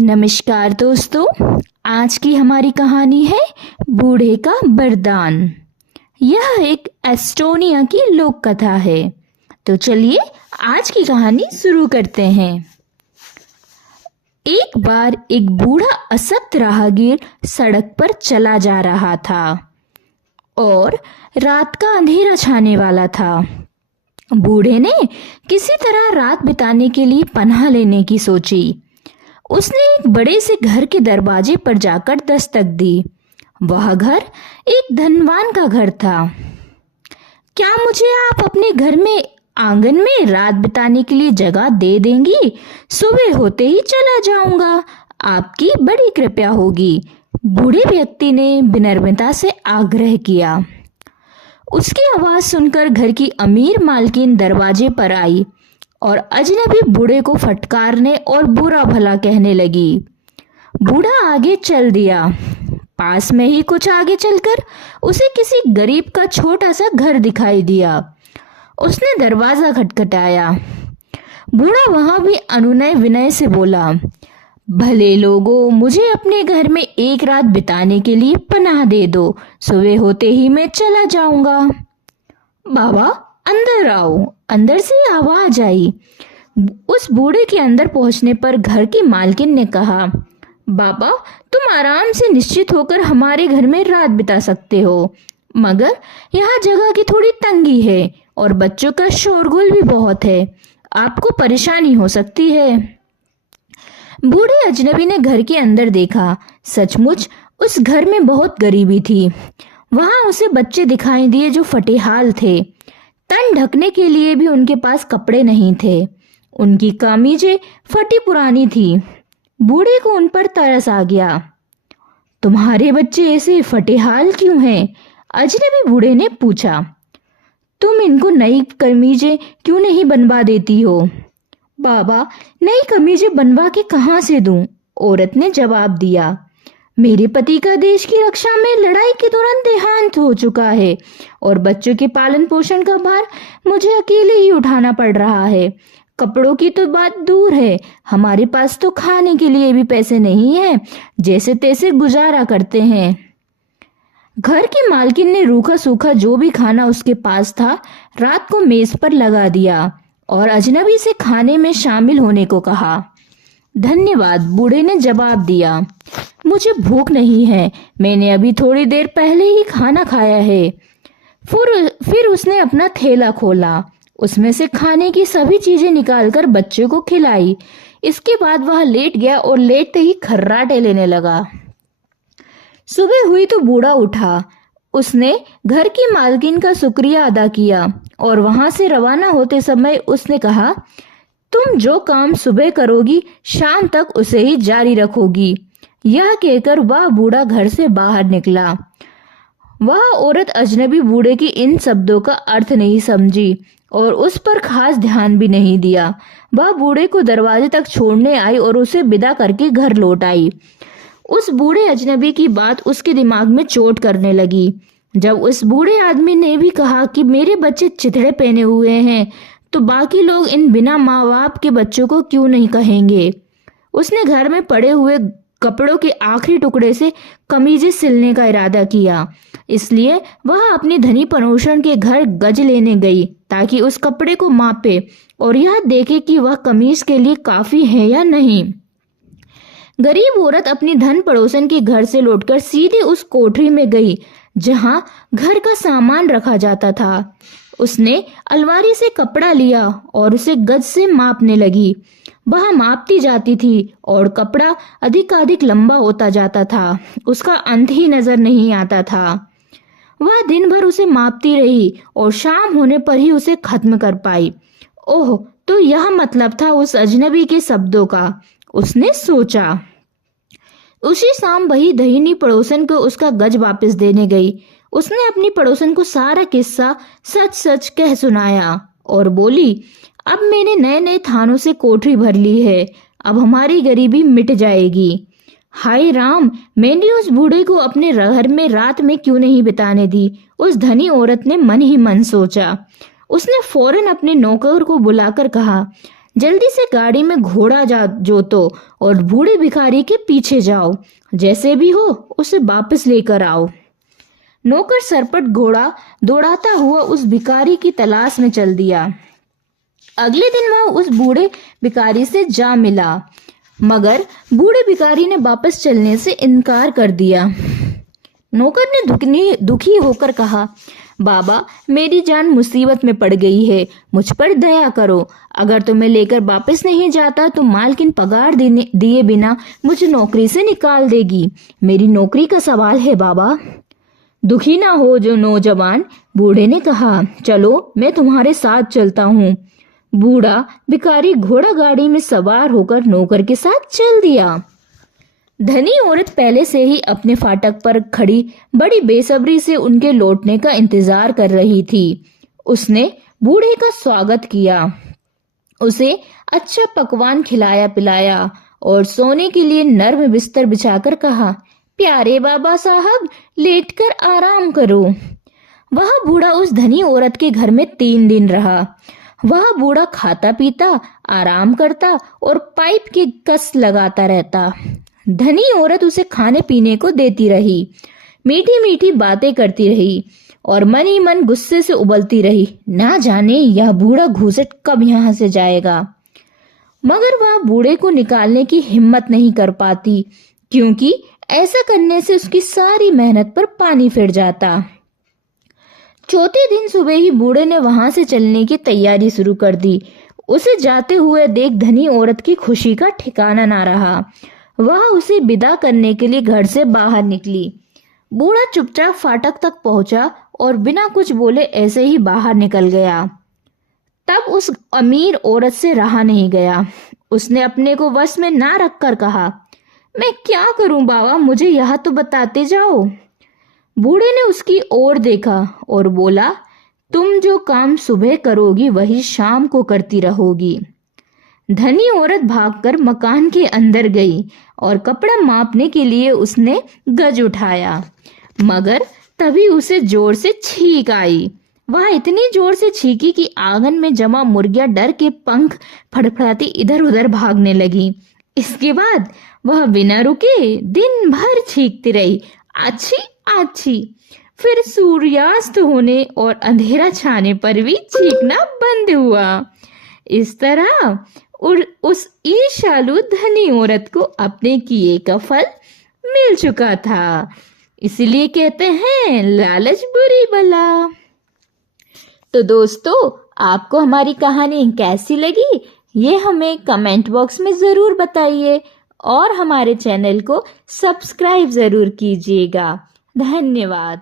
नमस्कार दोस्तों। आज की हमारी कहानी है बूढ़े का वरदान। यह एक एस्टोनिया की लोक कथा है। तो चलिए आज की कहानी शुरू करते हैं। एक बार एक बूढ़ा असक्त राहगीर सड़क पर चला जा रहा था और रात का अंधेरा छाने वाला था। बूढ़े ने किसी तरह रात बिताने के लिए पनाह लेने की सोची। उसने एक बड़े से घर के दरवाजे पर जाकर दस्तक दी। वह घर एक धनवान का घर था। क्या मुझे आप अपने घर में आंगन में रात बिताने के लिए जगह दे देंगी? सुबह होते ही चला जाऊंगा। आपकी बड़ी कृपया होगी, बूढ़े व्यक्ति ने विनम्रता से आग्रह किया। उसकी आवाज सुनकर घर की अमीर मालकिन दरवाजे पर आई और अजनबी बूढ़े को फटकारने और बुरा भला कहने लगी। बूढ़ा आगे चल दिया। पास में ही कुछ आगे चलकर उसे किसी गरीब का छोटा सा घर दिखाई दिया। उसने दरवाजा खटखटाया। बूढ़ा वहां भी अनुनय विनय से बोला, भले लोगों, मुझे अपने घर में एक रात बिताने के लिए पनाह दे दो। सुबह होते ही मैं चला जाऊंगा। बाबा अंदर आओ। अंदर से आवाज आई। उस बूढ़े के अंदर पहुंचने पर घर की मालकिन ने कहा, बाबा तुम आराम से निश्चित होकर हमारे घर में रात बिता सकते हो, मगर यहाँ जगह की थोड़ी तंगी है और बच्चों का शोरगुल भी बहुत है। आपको परेशानी हो सकती है। बूढ़े अजनबी ने घर के अंदर देखा। सचमुच उस घर में बहुत गरीबी थी। वहां उसे बच्चे दिखाई दिए जो फटेहाल थे। तन ढकने के लिए भी उनके पास कपड़े नहीं थे। उनकी कमीजें फटी पुरानी थी। बूढ़े को उन पर तरस आ गया। तुम्हारे बच्चे ऐसे फटेहाल क्यों हैं? अजनबी बूढ़े ने पूछा। तुम इनको नई कमीजें क्यों नहीं बनवा देती हो? बाबा नई कमीजें बनवा के कहाँ से दूं? औरत ने जवाब दिया। मेरे पति का देश की रक्षा में लड़ाई के दौरान देहांत हो चुका है और बच्चों के पालन पोषण का भार मुझे अकेले ही उठाना पड़ रहा है। कपड़ों की तो बात दूर है, हमारे पास तो खाने के लिए भी पैसे नहीं है। जैसे तैसे गुजारा करते हैं। घर की मालकिन ने रूखा सूखा जो भी खाना उसके पास था रात को मेज पर लगा दिया और अजनबी से खाने में शामिल होने को कहा। धन्यवाद, बूढ़े ने जवाब दिया। मुझे भूख नहीं है, मैंने अभी थोड़ी देर पहले ही खाना खाया है। फिर उसने अपना थैला खोला। उसमें से खाने की सभी चीजें निकालकर बच्चे को खिलाई। इसके बाद वह लेट गया और लेटते ही खर्राटे लेने लगा। सुबह हुई तो बूढ़ा उठा। उसने घर की मालकिन का शुक्रिया अदा किया और वहां से रवाना होते समय उसने कहा, तुम जो काम सुबह करोगी शाम तक उसे ही जारी रखोगी। यह कहकर वह बूढ़ा घर से बाहर निकला। वह औरत अजनबी बूढ़े की इन शब्दों का अर्थ नहीं समझी और उस पर खास ध्यान भी नहीं दिया। वह बूढ़े को दरवाजे तक छोड़ने आई और उसे विदा करके घर लौट आई। उस बूढ़े अजनबी की बात उसके दिमाग में चोट करने लगी। जब उस बूढ़े आदमी ने भी कहा कि मेरे बच्चे चिथड़े पहने हुए हैं, तो बाकी लोग इन बिना माँ बाप के बच्चों को क्यों नहीं कहेंगे। उसने घर में पड़े हुए कपड़ों के आखिरी टुकड़े से कमीजें सिलने का इरादा किया। इसलिए वह अपनी धनी पड़ोसन के घर गज लेने गई ताकि उस कपड़े को मापे और यह देखे कि वह कमीज के लिए काफी है या नहीं। गरीब औरत अपनी धन पड़ोसन के घर से लौटकर सीधे उस कोठरी में गई जहां घर का सामान रखा जाता था। उसने अलमारी से कपड़ा लिया और उसे गज से मापने लगी। वह मापती जाती थी और कपड़ा अधिकाधिक लंबा होता जाता था। उसका अंत ही नजर नहीं आता था। वह दिन भर उसे मापती रही और शाम होने पर ही उसे खत्म कर पाई। ओह, तो यह मतलब था उस अजनबी के शब्दों का, उसने सोचा। उसी शाम वही दहीनी पड़ोसन को उसका गज वापस देने गई। उसने अपनी पड़ोसन को सारा किस्सा सच सच कह सुनाया और बोली, अब मैंने नए नए थानों से कोठरी भर ली है। अब हमारी गरीबी मिट जाएगी। हाय राम, मैंने उस बूढ़े को अपने घर में रात में क्यों नहीं बिताने दी। उस धनी औरत ने मन ही मन सोचा। उसने फौरन अपने नौकर को बुलाकर कहा, जल्दी से गाड़ी में घोड़ा जोतो और बूढ़े भिखारी के पीछे जाओ। जैसे भी हो उसे वापस लेकर आओ। नौकर सरपट घोड़ा दौड़ाता हुआ उस भिखारी की तलाश में चल दिया। अगले दिन वह उस बूढ़े भिखारी से जा मिला, मगर बूढ़े भिखारी ने वापस चलने से इनकार कर दिया। नौकर ने दुखी होकर कहा, बाबा, मेरी जान मुसीबत में पड़ गई है, मुझ पर दया करो। अगर तुम्हें लेकर वापस नहीं जाता तो मालकिन पगार दिए बिना मुझे नौकरी से निकाल देगी। मेरी नौकरी का सवाल है बाबा। दुखी ना हो जो नौजवान, बूढ़े ने कहा, चलो मैं तुम्हारे साथ चलता हूँ। बूढ़ा भिखारी घोड़ा गाड़ी में सवार होकर नौकर के साथ चल दिया। धनी औरत पहले से ही अपने फाटक पर खड़ी बड़ी बेसब्री से उनके लौटने का इंतजार कर रही थी। उसने बूढ़े का स्वागत किया, उसे अच्छा पकवान खिलाया पिलाया और सोने के लिए नर्म बिस्तर बिछाकर कहा, प्यारे बाबा साहब, लेटकर आराम करो। वह बूढ़ा उस धनी औरत के घर में 3 दिन रहा। वह बूढ़ा खाता पीता, आराम करता और पाइप की कस लगाता रहता। धनी औरत उसे खाने पीने को देती रही, मीठी मीठी बातें करती रही और मन ही मन गुस्से से उबलती रही। ना जाने यह बूढ़ा घूसट कब यहाँ से जाएगा। मगर वह बूढ़े को निकालने की हिम्मत नहीं कर पाती, क्योंकि ऐसा करने से उसकी सारी मेहनत पर पानी फिर जाता। चौथे दिन सुबह ही बूढ़े ने वहां से चलने की तैयारी शुरू कर दी। उसे जाते हुए देख धनी औरत की खुशी का ठिकाना ना रहा। वह उसे विदा करने के लिए घर से बाहर निकली। बूढ़ा चुपचाप फाटक तक पहुंचा और बिना कुछ बोले ऐसे ही बाहर निकल गया। तब उस अमीर औरत से रहा नहीं गया। उसने अपने को वश में ना रखकर कहा, मैं क्या करूं बाबा, मुझे यह तो बताते जाओ। बूढ़े ने उसकी ओर देखा और बोला, तुम जो काम सुबह करोगी वही शाम को करती रहोगी। धनी औरत भागकर मकान के अंदर गई और कपड़ा मापने के लिए उसने गज उठाया, मगर तभी उसे जोर से छींक आई। वह इतनी जोर से छींकी कि आंगन में जमा मुर्गियां डर के पंख फड़फड़ाती इधर उधर भागने लगी। इसके बाद वह बिना रुके दिन भर छींकती रही, आछी आछी। फिर सूर्यास्त होने और अंधेरा छाने पर भी छींकना बंद हुआ। इस तरह उस ईर्ष्यालु धनी औरत को अपने किए का फल मिल चुका था। इसलिए कहते हैं, लालच बुरी बला। तो दोस्तों, आपको हमारी कहानी कैसी लगी ये हमें कमेंट बॉक्स में ज़रूर बताइए और हमारे चैनल को सब्सक्राइब ज़रूर कीजिएगा। धन्यवाद।